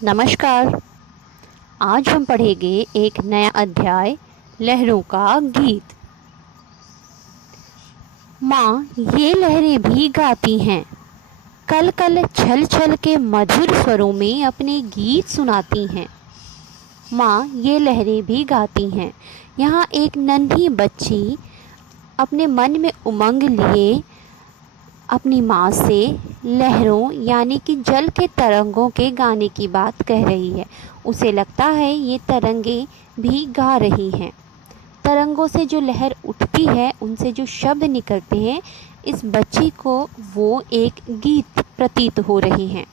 नमस्कार। आज हम पढ़ेंगे एक नया अध्याय, लहरों का गीत। माँ ये लहरें भी गाती हैं, कल कल छल छल के मधुर स्वरों में अपने गीत सुनाती हैं। माँ ये लहरें भी गाती हैं। यहाँ एक नन्ही बच्ची अपने मन में उमंग लिए अपनी माँ से लहरों यानी कि जल के तरंगों के गाने की बात कह रही है। उसे लगता है ये तरंगे भी गा रही हैं। तरंगों से जो लहर उठती है, उनसे जो शब्द निकलते हैं, इस बच्ची को वो एक गीत प्रतीत हो रहे हैं।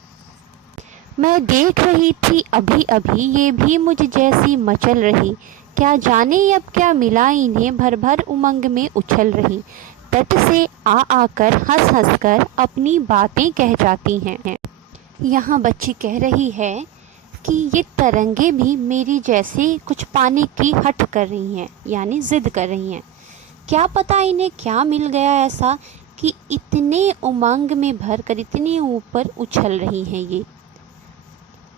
मैं देख रही थी अभी अभी, ये भी मुझ जैसी मचल रही, क्या जाने अब क्या मिला इन्हें, भर भर उमंग में उछल रही। तट से आ आकर हंस हंस कर अपनी बातें कह जाती हैं। यहाँ बच्ची कह रही है कि ये तरंगे भी मेरी जैसे कुछ पाने की हट कर रही हैं, यानी ज़िद कर रही हैं। क्या पता इन्हें क्या मिल गया ऐसा कि इतने उमंग में भर कर इतने ऊपर उछल रही हैं ये।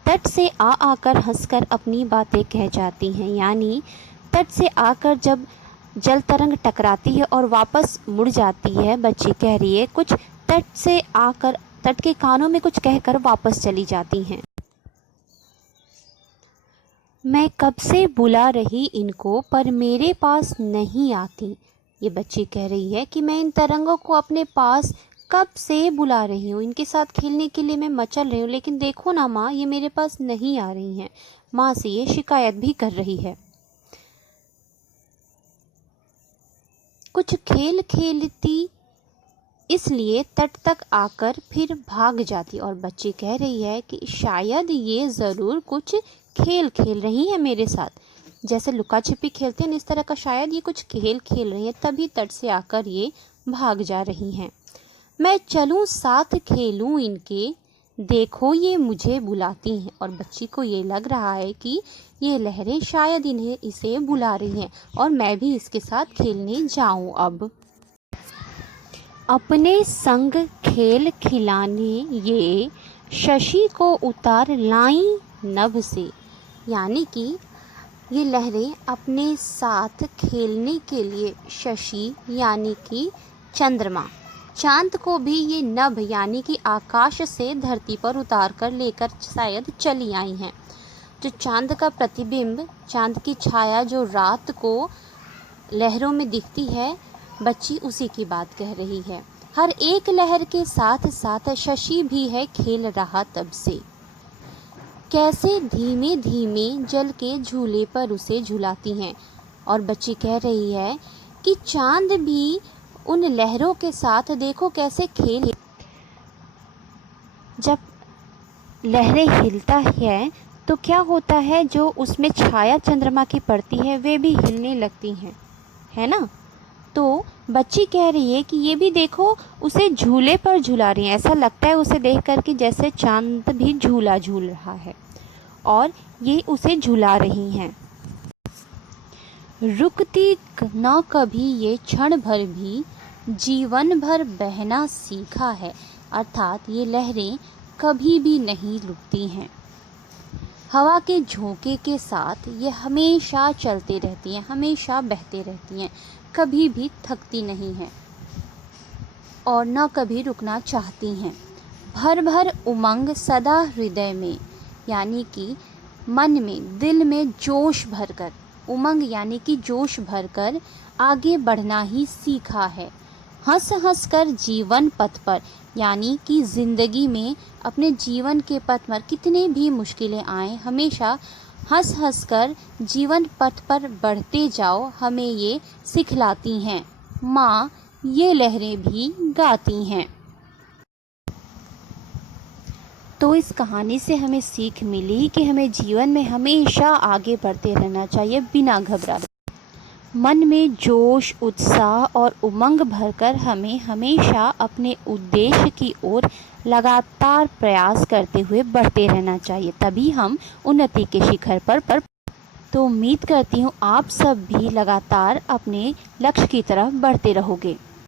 तट से आ आकर हंसकर अपनी बातें कह जाती हैं, यानी तट से आकर जब जल तरंग टकराती है और वापस मुड़ जाती है, बच्ची कह रही है कुछ तट से आकर तट के कानों में कुछ कहकर वापस चली जाती हैं। मैं कब से बुला रही इनको पर मेरे पास नहीं आती। ये बच्ची कह रही है कि मैं इन तरंगों को अपने पास कब से बुला रही हूँ, इनके साथ खेलने के लिए मैं मचल रही हूँ, लेकिन देखो ना माँ, ये मेरे पास नहीं आ रही हैं। माँ से ये शिकायत भी कर रही है। कुछ खेल खेलती इसलिए तट तक आकर फिर भाग जाती, और बच्ची कह रही है कि शायद ये ज़रूर कुछ खेल खेल रही है मेरे साथ, जैसे लुका छिपी खेलते हैं इस तरह का शायद ये कुछ खेल खेल रही है, तभी तट से आकर ये भाग जा रही हैं। मैं चलूं साथ खेलूं इनके, देखो ये मुझे बुलाती हैं। और बच्ची को ये लग रहा है कि ये लहरें शायद इसे बुला रही हैं और मैं भी इसके साथ खेलने जाऊं। अब अपने संग खेल खिलाने ये शशि को उतार लाई नभ से, यानी कि ये लहरें अपने साथ खेलने के लिए शशि यानी कि चंद्रमा, चांद को भी ये नभ यानी कि आकाश से धरती पर उतार कर लेकर शायद चली आई हैं। जो चांद का प्रतिबिंब, चांद की छाया जो रात को लहरों में दिखती है, बच्ची उसी की बात कह रही है। हर एक लहर के साथ साथ शशि भी है खेल रहा तब से, कैसे धीमे धीमे जल के झूले पर उसे झुलाती हैं। और बच्ची कह रही है कि चांद भी उन लहरों के साथ देखो कैसे खेल। जब लहरें हिलता है तो क्या होता है, जो उसमें छाया चंद्रमा की पड़ती है वे भी हिलने लगती हैं, है ना। तो बच्ची कह रही है कि ये भी देखो उसे झूले पर झूला रही है, ऐसा लगता है उसे देखकर कि जैसे चांद भी झूला झूल रहा है और ये उसे झूला रही हैं। रुकती न कभी ये क्षण भर भी, जीवन भर बहना सीखा है। अर्थात ये लहरें कभी भी नहीं रुकती हैं। हवा के झोंके के साथ ये हमेशा चलती रहती हैं, हमेशा बहती रहती हैं, कभी भी थकती नहीं हैं और न कभी रुकना चाहती हैं। भर भर उमंग सदा हृदय में, यानी कि मन में, दिल में जोश भरकर, उमंग यानी कि जोश भरकर आगे बढ़ना ही सीखा है। हंस हंस कर जीवन पथ पर, यानी कि ज़िंदगी में अपने जीवन के पथ पर कितने भी मुश्किलें आएँ, हमेशा हंस हंस कर जीवन पथ पर बढ़ते जाओ, हमें ये सिखलाती हैं। माँ ये लहरें भी गाती हैं। तो इस कहानी से हमें सीख मिली कि हमें जीवन में हमेशा आगे बढ़ते रहना चाहिए बिना घबराए। मन में जोश, उत्साह और उमंग भरकर हमें हमेशा अपने उद्देश्य की ओर लगातार प्रयास करते हुए बढ़ते रहना चाहिए, तभी हम उन्नति के शिखर पर। तो उम्मीद करती हूँ आप सब भी लगातार अपने लक्ष्य की तरफ बढ़ते रहोगे।